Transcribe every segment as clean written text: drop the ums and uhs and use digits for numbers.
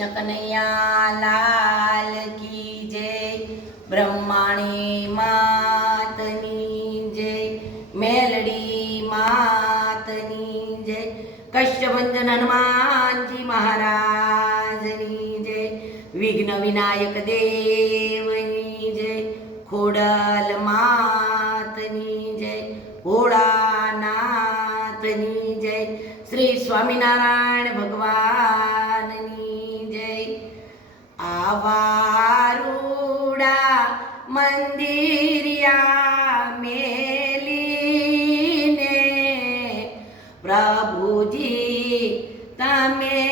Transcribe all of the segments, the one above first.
कृष्ण कन्हैया लाल की जय। ब्रह्माणी मातनी जय, मेलडी मातनी जय, कष्टभंजन हनुमान जी महाराजनी जय, विघ्न विनायक देवनी जय, खोडल मातनी जय, भोळानाथनी जय, श्री स्वामीनारायण भगवाननी जय। आवारूडा मंदिरिया मेलीने प्रभुजी तमे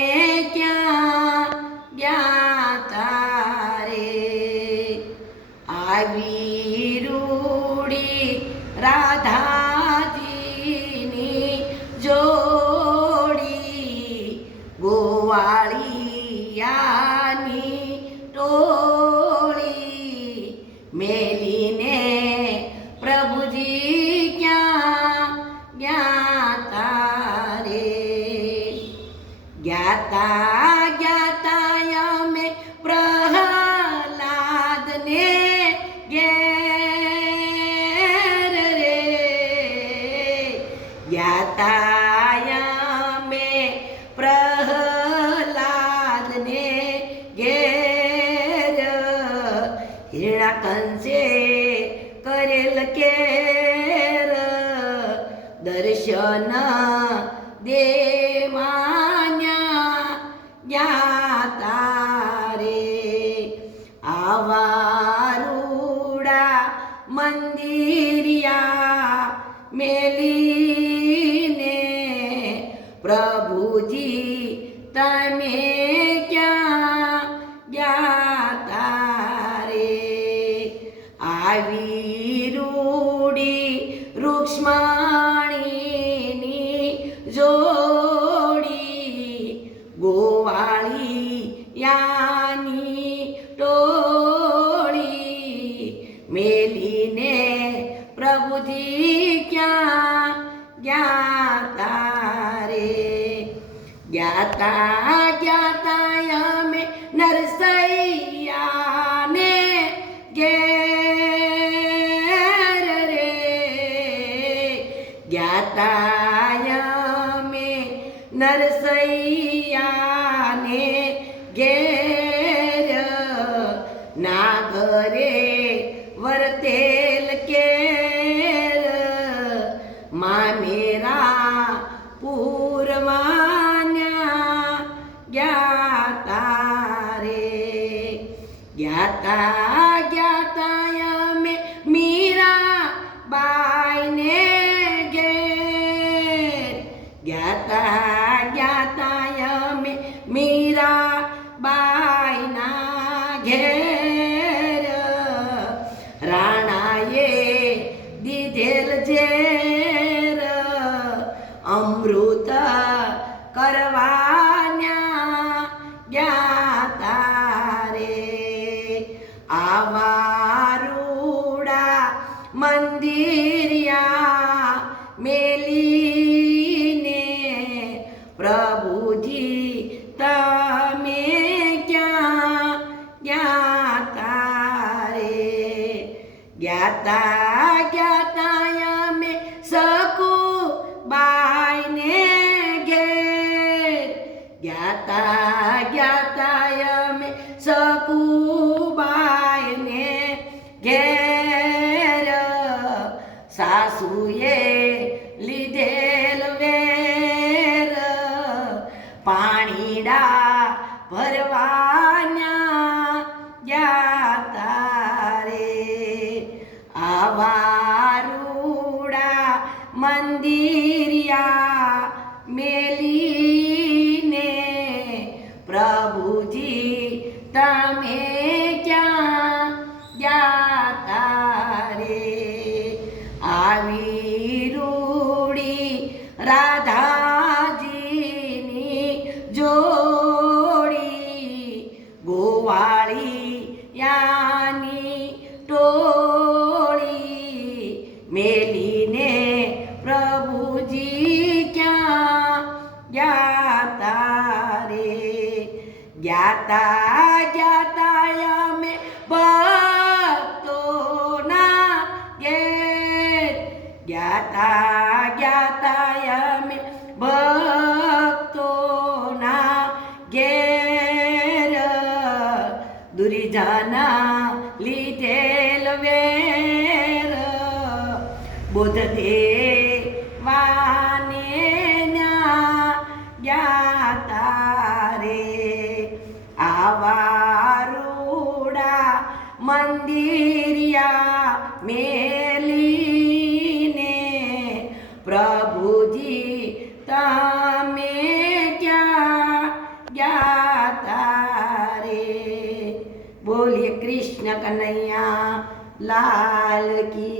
क्या ज्ञाता रे। आवी रूडी राधाजीनी जोड़ी गोवाळियानी टोळी मेलीने प्रभुजी क्या ज्ञाता रे। ज्ञाता ज्ञाता में प्रहलाद ने घेर रे। ज्ञाता में प्रहलाद ने घेर, हिरण्यकंसे करेल केर, दर्शन दे मान्या ज्ञाता रे। आवारूडा मंदिरिया मेलीने प्रभुजी तमे क्या ज्ञाता रे। आवी रूडी रुक्ष्मणीनी जोड़ी गोवाळियानी टोळी मेलीने प्रभुजी क्या ज्ञाता रे। ज्ञाता ज्ञाता में नरसैया ने घेर रे। ज्ञाता में नरसैया ने घेर, नागरे वरतेल केर, मामेरा पूर्वान्या ज्ञाता रे। ज्ञाता ज्ञाता में मीरा बाई ने घेर। ज्ञाता ज्ञाता में मीरा बाई ना घेर, राणाए दीधेल झेर, अमृत करवान्या ज्ञाता रे। आवारूडा मंदिरिया मेलीने प्रभुजी तमे क्या ज्ञाता रे। ज्ञाता ज्ञाता में सकू बाई ने घेर। ज्ञाता ज्ञाता में सकू बाई ने घेर, सासूए લીધેલ વેર, પાણીડા ભરવાના જ્ઞાતા રે। આવારૂડા મંદિરિયા મેલીને પ્રભુજી તમે ક્યાં જ્ઞાતા રે। આવી રૂડી રાધાજીની જોડી ગોવાળિયાની ટોળી મેલીને પ્રભુજી क्या ज्ञाता रे। જ્ઞાતા અમે ભક્તોના ઘેર જ્ઞાતા અમે ભક્તોના ઘેર દુર્જના લીધેલ વેર બુદ્ધ દેવાને જ્ઞાતા રે આવા રૂડા મંદિરિયા મેલીને પ્રભુજી તમે ક્યાં જ્ઞાતા રે બોલીએ કૃષ્ણ કનૈયા લાલ કી